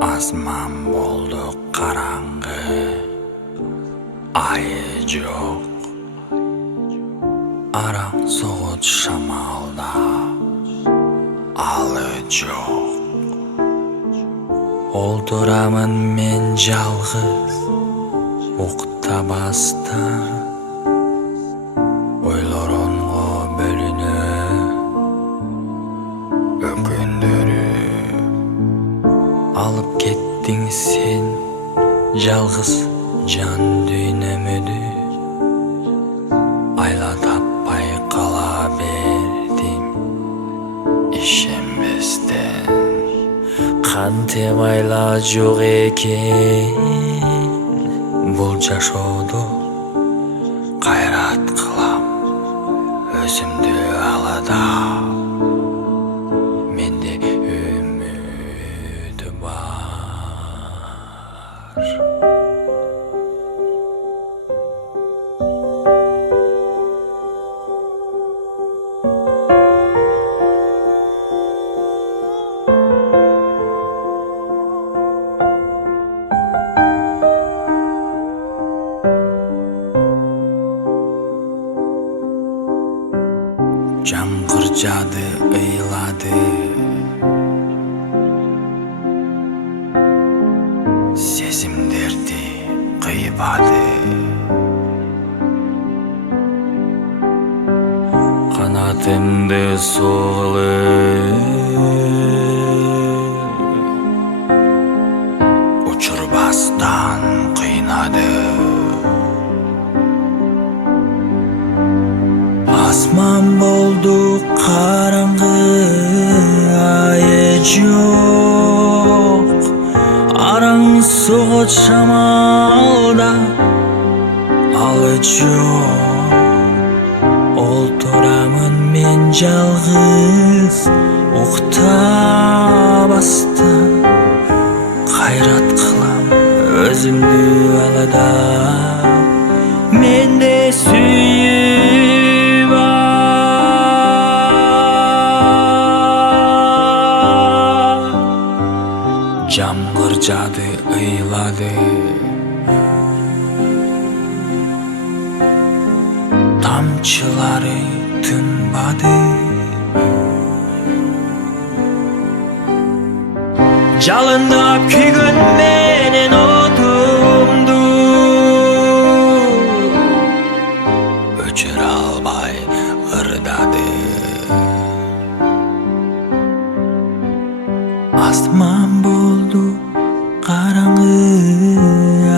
Asman boldu karangı, ayı жоқ. Araң soğut şamalda, алы жоқ. Olduramın men жалғыз, уктабаста. Ойлоронго бөлүнөп, өкүндөрүп. Алып кеттиң сен жалғыз жан дүйнөмүдү. Айла таппай кала бердим ишенбестен. Кантип айла жок экен бул жашоодо. Кайрат кылам өзүмдү алада. Менде үмүт бар. Жаңгыр жады, ыйлады, сезимдерди кыйбады. Канатымды сугулуп учурбастан кыйнады. Асман болду караңгы, айы жок. Араң согот шамалда, алы жок. Олтурамын мен жалгыз, уктабастан. Кайрат кылам өзүмдү алада. Менде сүйүү бар. Жаңгыр жады, ыйлады, тамчылары тынбады. Жалындап күйгөн менен отумду өчүрө албай ырдады. Асман болду караңгы,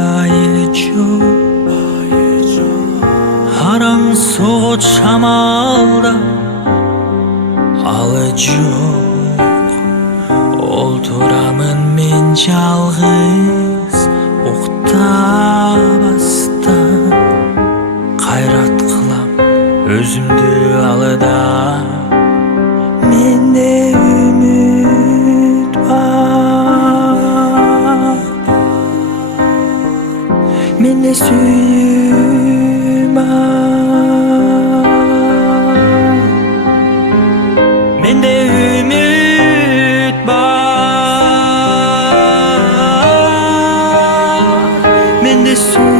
айы жок. Араң согот шамалда, алы жок. Олтурамын мен жалгыз, уктабастан. Кайрат кылам өзүмдү алада. Менде үмүт бар. Менде сүйүү бар. Менде үмүт бар. Менде сүйүү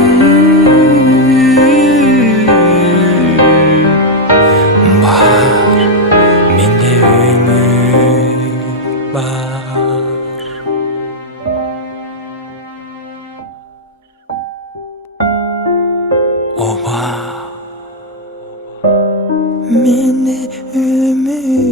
бар. Менде үмүт бар. Оба, менде үмүт